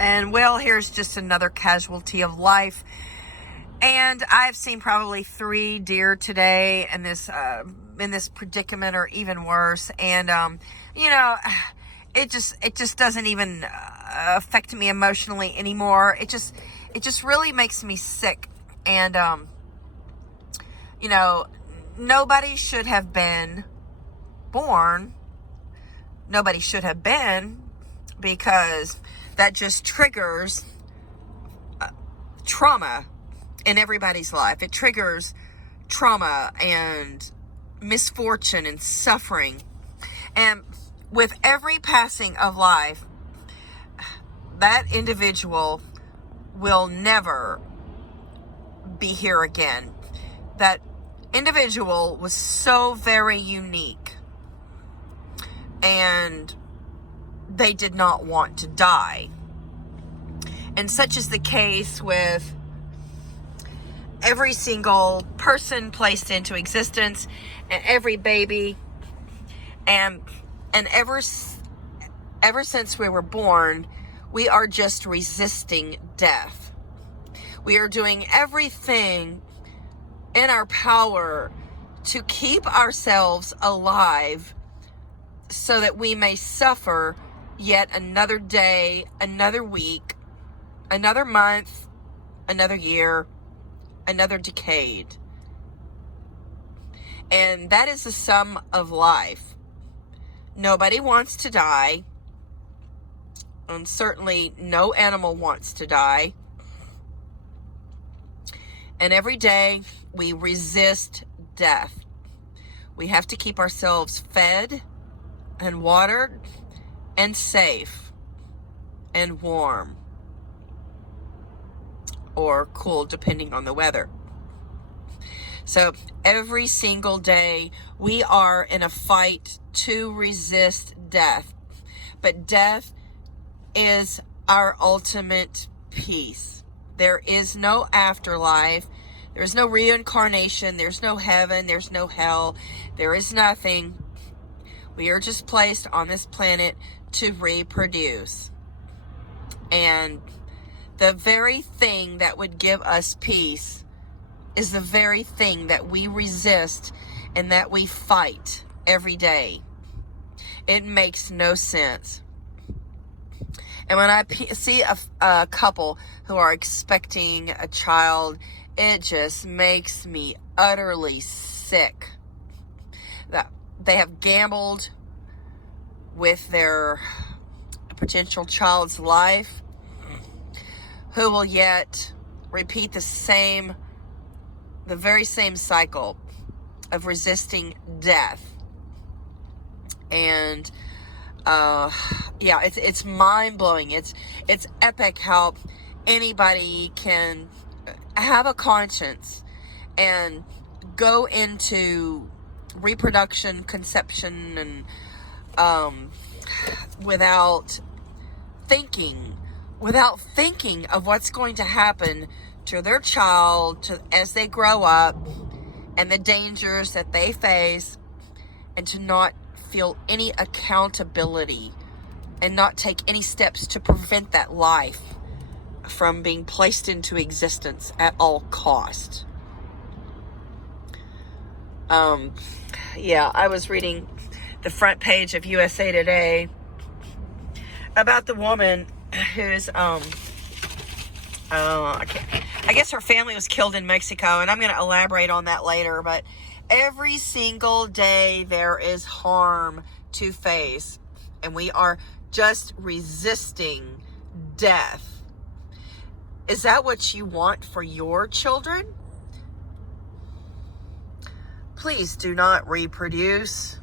And well, here's just another casualty of life. And I've seen probably 3 deer today in this predicament, or even worse. And it just doesn't even affect me emotionally anymore. It just really makes me sick. And nobody should have been born. Nobody should have been, because that just triggers trauma in everybody's life. It triggers trauma and misfortune and suffering. And with every passing of life, that individual will never be here again. That individual was so very unique, and they did not want to die. And such is the case with every single person placed into existence, and every baby, and ever since we were born, we are just resisting death. We are doing everything in our power to keep ourselves alive, so that we may suffer yet another day, another week, another month, another year, another decade. And that is the sum of life. Nobody wants to die. And certainly no animal wants to die. And every day we resist death. We have to keep ourselves fed and watered and safe and warm, or cool, depending on the weather. So every single day we are in a fight to resist death. But death is our ultimate peace. There is no afterlife. There's no reincarnation. There's no heaven. There's no hell. There is nothing. We are just placed on this planet to reproduce. And the very thing that would give us peace is the very thing that we resist and that we fight every day. It makes no sense. And when I see a couple who are expecting a child, it just makes me utterly sick. That they have gambled with their potential child's life, who will yet repeat the very same cycle of resisting death. And it's mind-blowing. It's epic how anybody can have a conscience and go into reproduction, conception, and without thinking of what's going to happen to their child as they grow up, and the dangers that they face, and to not feel any accountability and not take any steps to prevent that life from being placed into existence at all cost. I was reading the front page of USA Today about the woman who's I guess her family was killed in Mexico, and I'm going to elaborate on that later. But every single day there is harm to face, and we are just resisting death. Is that what you want for your children? Please do not reproduce.